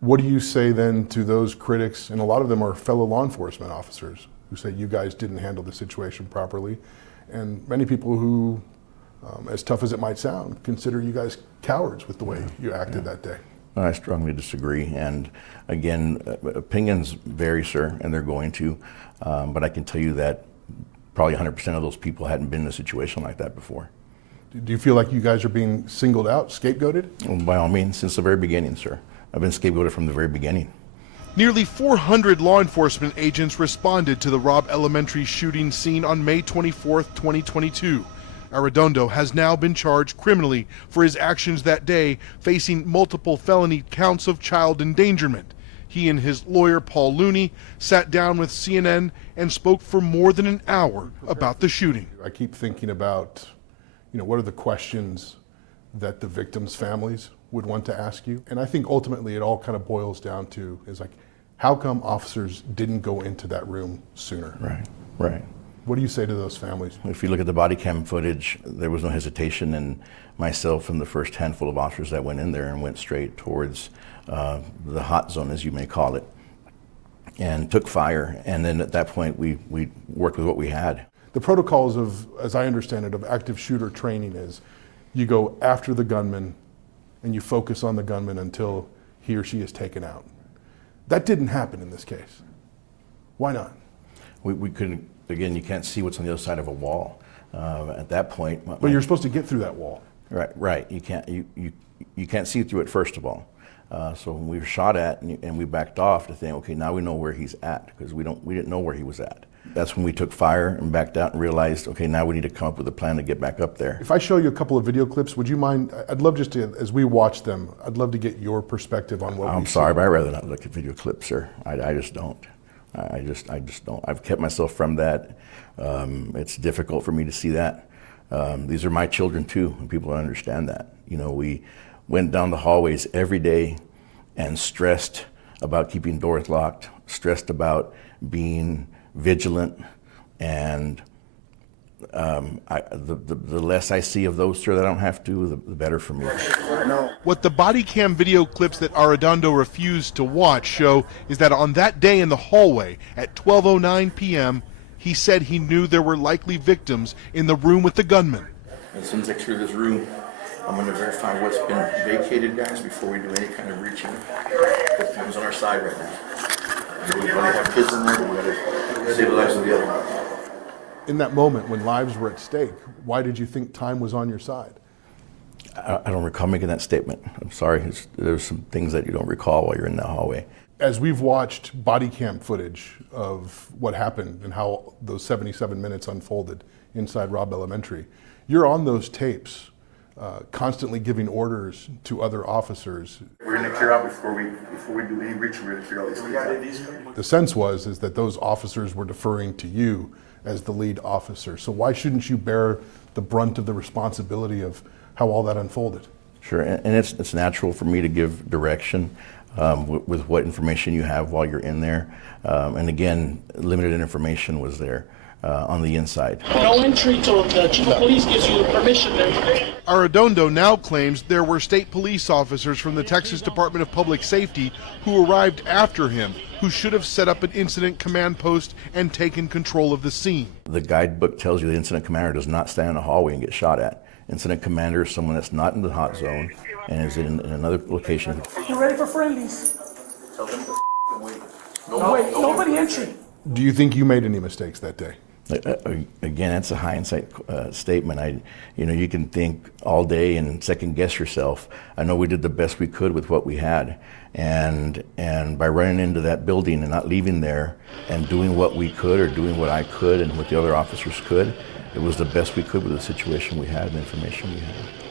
What do you say then to those critics, and a lot of them are fellow law enforcement officers, who say you guys didn't handle the situation properly, and many people who, as tough as it might sound, consider you guys cowards with the way you acted that day? I strongly disagree, and again, opinions vary, sir, and they're going to, but I can tell you that probably 100% of those people hadn't been in a situation like that before. Do you feel like you guys are being singled out, scapegoated? Well, by all means, since the very beginning, sir. I've been scapegoated from the very beginning. Nearly 400 law enforcement agents responded to the Robb Elementary shooting scene on May 24, 2022. Arredondo has now been charged criminally for his actions that day, facing multiple felony counts of child endangerment. He and his lawyer, Paul Looney, sat down with CNN and spoke for more than an hour about the shooting. I keep thinking about, what are the questions that the victims' families would want to ask you? And I think ultimately it all kind of boils down to is like, how come officers didn't go into that room sooner? Right. What do you say to those families? If you look at the body cam footage, there was no hesitation, and myself and the first handful of officers that went in there and went straight towards the hot zone, as you may call it, and took fire. And then at that point, we worked with what we had. The protocols of, as I understand it, of active shooter training is you go after the gunman and you focus on the gunman until he or she is taken out. That didn't happen in this case. Why not? We couldn't, again, you can't see what's on the other side of a wall. At that point. But you're supposed to get through that wall. Right. You can't see through it, first of all. So when we were shot at and we backed off to think, okay, now we know where he's at, because we didn't know where he was at. That's when we took fire and backed out and realized, okay, now we need to come up with a plan to get back up there. If I show you a couple of video clips, would you mind? I'd love just to, as we watch them, I'd love to get your perspective on what I'm sorry, but I'd rather not look at video clips, sir. I just don't. I just don't. I've kept myself from that. It's difficult for me to see that. These are my children too, and people don't understand that. We went down the hallways every day and stressed about keeping doors locked, stressed about being vigilant, and the less I see of those, sir, that I don't have to, the better for me. What the body cam video clips that Arredondo refused to watch show is that on that day in the hallway at 12:09 p.m., he said he knew there were likely victims in the room with the gunman. As soon as I clear this room, I'm going to verify what's been vacated, guys, before we do any kind of reaching. The time's on our side right now. We really have kids in there, but we got to save the lives of the other ones. In that moment when lives were at stake, why did you think time was on your side? I don't recall making that statement. I'm sorry. There's some things that you don't recall while you're in that hallway. As we've watched body cam footage of what happened and how those 77 minutes unfolded inside Robb Elementary, you're on those tapes constantly giving orders to other officers. We're going to clear out before we do any reaching. We're going to clear out these kids. The sense is that those officers were deferring to you as the lead officer. So why shouldn't you bear the brunt of the responsibility of how all that unfolded? Sure, and it's natural for me to give direction with what information you have while you're in there. And again, limited information was there on the inside. No entry till the chief of police gives you the permission there. Arredondo now claims there were state police officers from the Texas Department of Public Safety who arrived after him, who should have set up an incident command post and taken control of the scene. The guidebook tells you the incident commander does not stand in a hallway and get shot at. Incident commander is someone that's not in the hot zone and is in another location. You ready for friendlies? No, wait, nobody entry. Do you think you made any mistakes that day? Again, that's a hindsight statement. You can think all day and second guess yourself. I know we did the best we could with what we had, and by running into that building and not leaving there and doing what we could or doing what I could and what the other officers could, it was the best we could with the situation we had and the information we had.